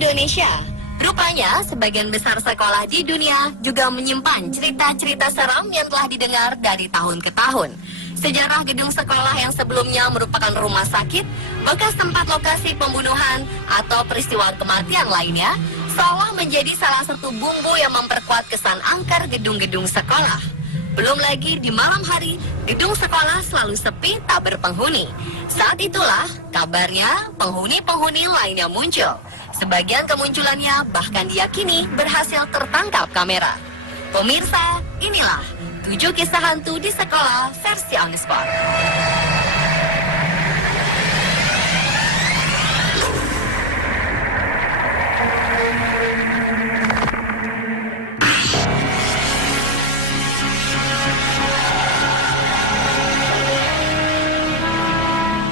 Indonesia. Rupanya, sebagian besar sekolah di dunia juga menyimpan cerita-cerita seram yang telah didengar dari tahun ke tahun. Sejarah gedung sekolah yang sebelumnya merupakan rumah sakit, bekas tempat lokasi pembunuhan, atau peristiwa kematian lainnya, seolah menjadi salah satu bumbu yang memperkuat kesan angker gedung-gedung sekolah. Belum lagi di malam hari, gedung sekolah selalu sepi tak berpenghuni. Saat itulah, kabarnya penghuni-penghuni lainnya muncul. Sebagian kemunculannya bahkan diyakini berhasil tertangkap kamera. Pemirsa, inilah 7 kisah hantu di sekolah versi On The Spot.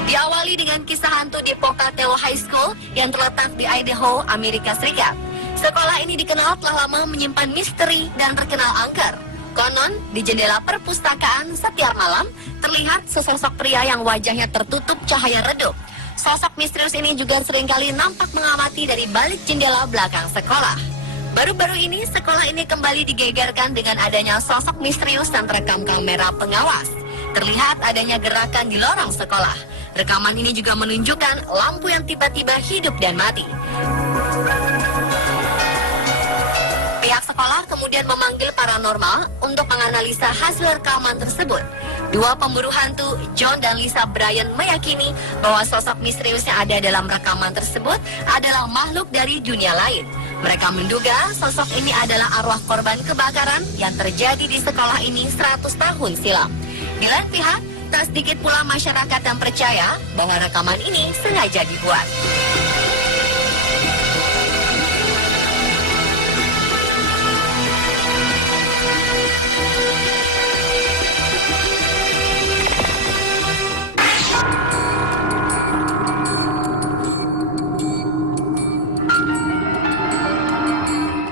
Diawali dengan kisah hantu di Pocatello High School yang terletak di Idaho, Amerika Serikat. Sekolah ini dikenal telah lama menyimpan misteri dan terkenal angker. Konon, di jendela perpustakaan setiap malam terlihat sesosok pria yang wajahnya tertutup cahaya redup. Sosok misterius ini juga seringkali nampak mengamati dari balik jendela belakang sekolah. Baru-baru ini, sekolah ini kembali digegerkan dengan adanya sosok misterius dan terekam kamera pengawas. Terlihat adanya gerakan di lorong sekolah. Rekaman ini juga menunjukkan lampu yang tiba-tiba hidup dan mati. Pihak sekolah kemudian memanggil paranormal untuk menganalisa hasil rekaman tersebut. Dua pemburu hantu, John dan Lisa Bryan, meyakini bahwa sosok misterius yang ada dalam rekaman tersebut adalah makhluk dari dunia lain. Mereka menduga sosok ini adalah arwah korban kebakaran yang terjadi di sekolah ini 100 tahun silam. Di lain pihak, tak sedikit pula masyarakat yang percaya bahwa rekaman ini sengaja dibuat.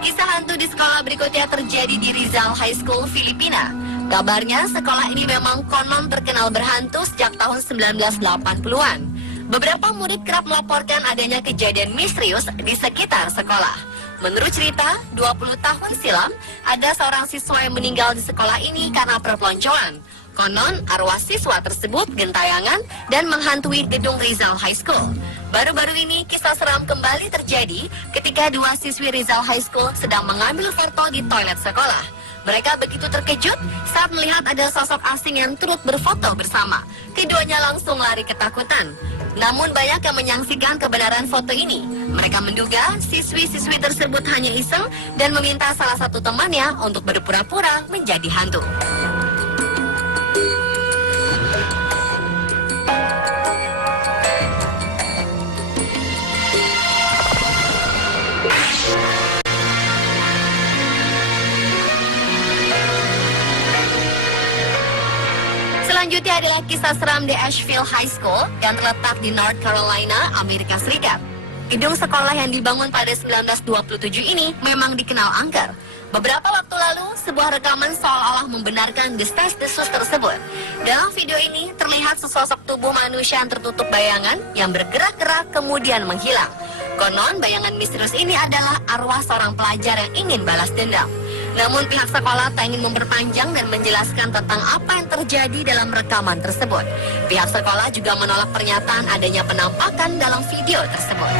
Kisah hantu di sekolah berikutnya terjadi di Rizal High School, Filipina. Kabarnya, sekolah ini memang konon terkenal berhantu sejak tahun 1980-an. Beberapa murid kerap melaporkan adanya kejadian misterius di sekitar sekolah. Menurut cerita, 20 tahun silam, ada seorang siswa yang meninggal di sekolah ini karena perpeloncoan. Konon, arwah siswa tersebut gentayangan dan menghantui gedung Rizal High School. Baru-baru ini, kisah seram kembali terjadi ketika 2 siswi Rizal High School sedang mengambil foto di toilet sekolah. Mereka begitu terkejut saat melihat ada sosok asing yang turut berfoto bersama. Keduanya langsung lari ketakutan. Namun banyak yang menyaksikan kebenaran foto ini. Mereka menduga siswi-siswi tersebut hanya iseng dan meminta salah satu temannya untuk berpura-pura menjadi hantu. Selanjutnya adalah kisah seram di Asheville High School yang terletak di North Carolina, Amerika Serikat. Gedung sekolah yang dibangun pada 1927 ini memang dikenal angker. Beberapa waktu lalu, sebuah rekaman seolah-olah membenarkan desas-desus tersebut. Dalam video ini, terlihat sesosok tubuh manusia yang tertutup bayangan yang bergerak-gerak kemudian menghilang. Konon, bayangan misterius ini adalah arwah seorang pelajar yang ingin balas dendam. Namun pihak sekolah tak ingin memperpanjang dan menjelaskan tentang apa yang terjadi dalam rekaman tersebut. Pihak sekolah juga menolak pernyataan adanya penampakan dalam video tersebut.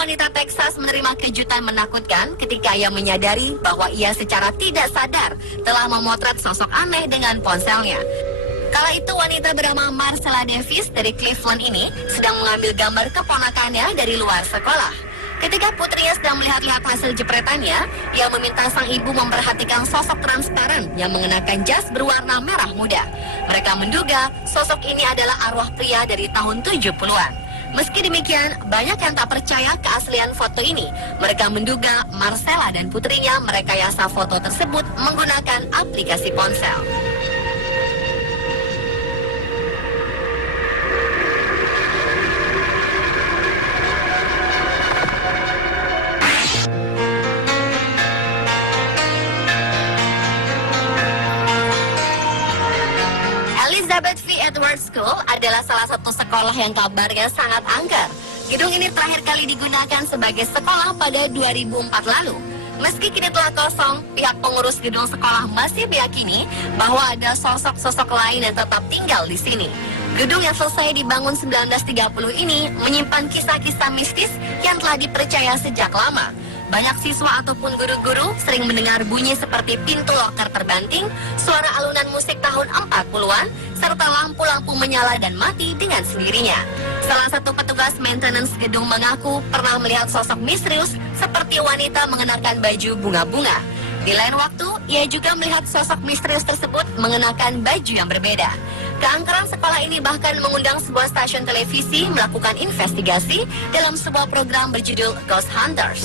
Wanita Texas menerima kejutan menakutkan ketika ia menyadari bahwa ia secara tidak sadar telah memotret sosok aneh dengan ponselnya. Kala itu wanita bernama Marcella Davis dari Cleveland ini sedang mengambil gambar keponakannya dari luar sekolah. Ketika putrinya sedang melihat-lihat hasil jepretannya, ia meminta sang ibu memperhatikan sosok transparan yang mengenakan jas berwarna merah muda. Mereka menduga sosok ini adalah arwah pria dari tahun 70-an. Meski demikian, banyak yang tak percaya keaslian foto ini. Mereka menduga Marcella dan putrinya merekayasa foto tersebut menggunakan aplikasi ponsel. Elizabeth V. Edwards School adalah salah satu sekolah yang kabarnya sangat angker. Gedung ini terakhir kali digunakan sebagai sekolah pada 2004 lalu. Meski kini telah kosong, pihak pengurus gedung sekolah masih meyakini bahwa ada sosok-sosok lain yang tetap tinggal di sini. Gedung yang selesai dibangun 1930 ini menyimpan kisah-kisah mistis yang telah dipercaya sejak lama. Banyak siswa ataupun guru-guru sering mendengar bunyi seperti pintu loker terbanting, suara alunan musik tahun 40-an, serta lampu-lampu menyala dan mati dengan sendirinya. Salah satu petugas maintenance gedung mengaku pernah melihat sosok misterius seperti wanita mengenakan baju bunga-bunga. Di lain waktu, ia juga melihat sosok misterius tersebut mengenakan baju yang berbeda. Keangkeran sekolah ini bahkan mengundang sebuah stasiun televisi melakukan investigasi dalam sebuah program berjudul Ghost Hunters.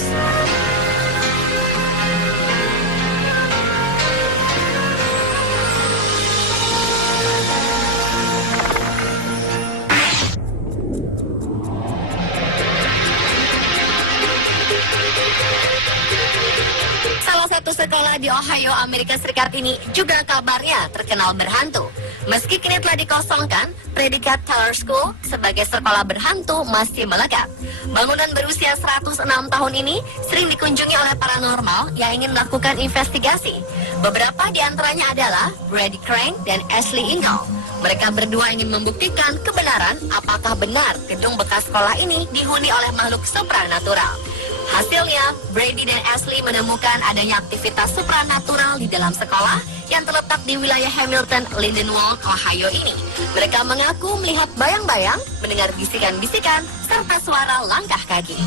Salah satu sekolah di Ohio, Amerika Serikat ini juga kabarnya terkenal berhantu. Meski kini telah dikosongkan, predikat Taylor School sebagai sekolah berhantu masih melekat. Bangunan berusia 106 tahun ini sering dikunjungi oleh paranormal yang ingin melakukan investigasi. Beberapa di antaranya adalah Brady Crane dan Ashley Ingalls. Mereka berdua ingin membuktikan kebenaran apakah benar gedung bekas sekolah ini dihuni oleh makhluk supranatural. Hasilnya, Brady dan Ashley menemukan adanya aktivitas supranatural di dalam sekolah yang terletak di wilayah Hamilton, Lindenwold, Ohio ini. Mereka mengaku melihat bayang-bayang, mendengar bisikan-bisikan, serta suara langkah kaki.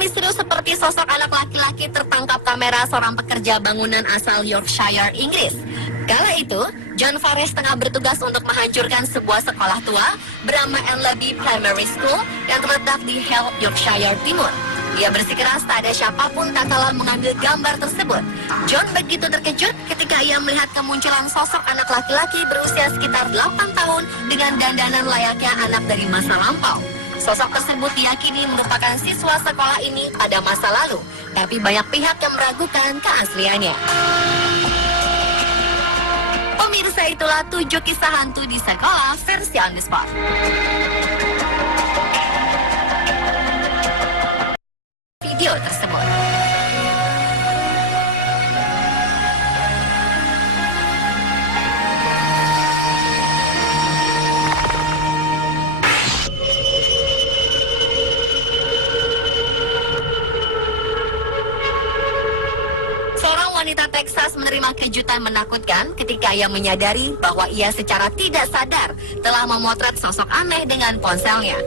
Misterius seperti sosok anak laki-laki tertangkap kamera seorang pekerja bangunan asal Yorkshire, Inggris. Kala itu, John Fares tengah bertugas untuk menghancurkan sebuah sekolah tua bernama Enleby Primary School yang terletak di Hull, Yorkshire Timur. Ia bersikeras tak ada siapapun tak kalah mengambil gambar tersebut. John begitu terkejut ketika ia melihat kemunculan sosok anak laki-laki berusia sekitar 8 tahun dengan dandanan layaknya anak dari masa lampau. Sosok tersebut diyakini merupakan siswa sekolah ini pada masa lalu, tapi banyak pihak yang meragukan keasliannya. Pemirsa, itulah 7 kisah hantu di sekolah versi on the spot. Video tersebut. Wanita Texas menerima kejutan menakutkan ketika ia menyadari bahwa ia secara tidak sadar telah memotret sosok aneh dengan ponselnya.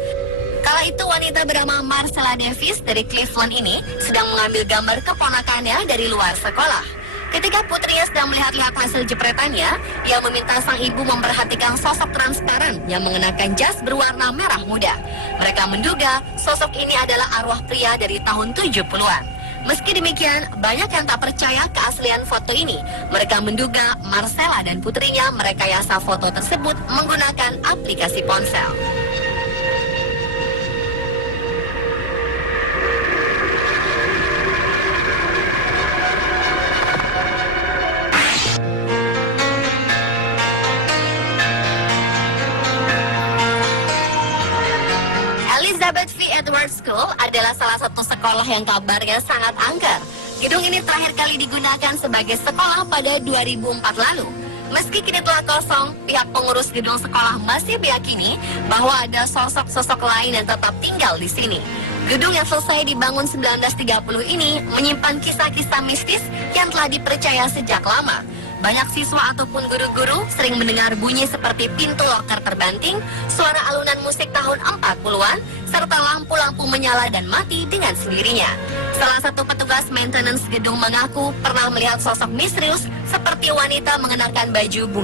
Kala itu wanita bernama Marcella Davis dari Cleveland ini sedang mengambil gambar keponakannya dari luar sekolah. Ketika putrinya sedang melihat-lihat hasil jepretannya, ia meminta sang ibu memperhatikan sosok transparan yang mengenakan jas berwarna merah muda. Mereka menduga sosok ini adalah arwah pria dari tahun 70-an. Meski demikian, banyak yang tak percaya keaslian foto ini. Mereka menduga Marcella dan putrinya merekayasa foto tersebut menggunakan aplikasi ponsel. Elizabeth V. Edwards School adalah salah satu sekolah yang kabarnya sangat angker. Gedung ini terakhir kali digunakan sebagai sekolah pada 2004 lalu. Meski kini telah kosong, pihak pengurus gedung sekolah masih meyakini bahwa ada sosok-sosok lain yang tetap tinggal di sini. Gedung yang selesai dibangun 1930 ini menyimpan kisah-kisah mistis yang telah dipercaya sejak lama. Banyak siswa ataupun guru-guru sering mendengar bunyi seperti pintu loker terbanting, suara alunan musik tahun 40-an, serta lampu-lampu menyala dan mati dengan sendirinya. Salah satu petugas maintenance gedung mengaku pernah melihat sosok misterius seperti wanita mengenakan baju bunga.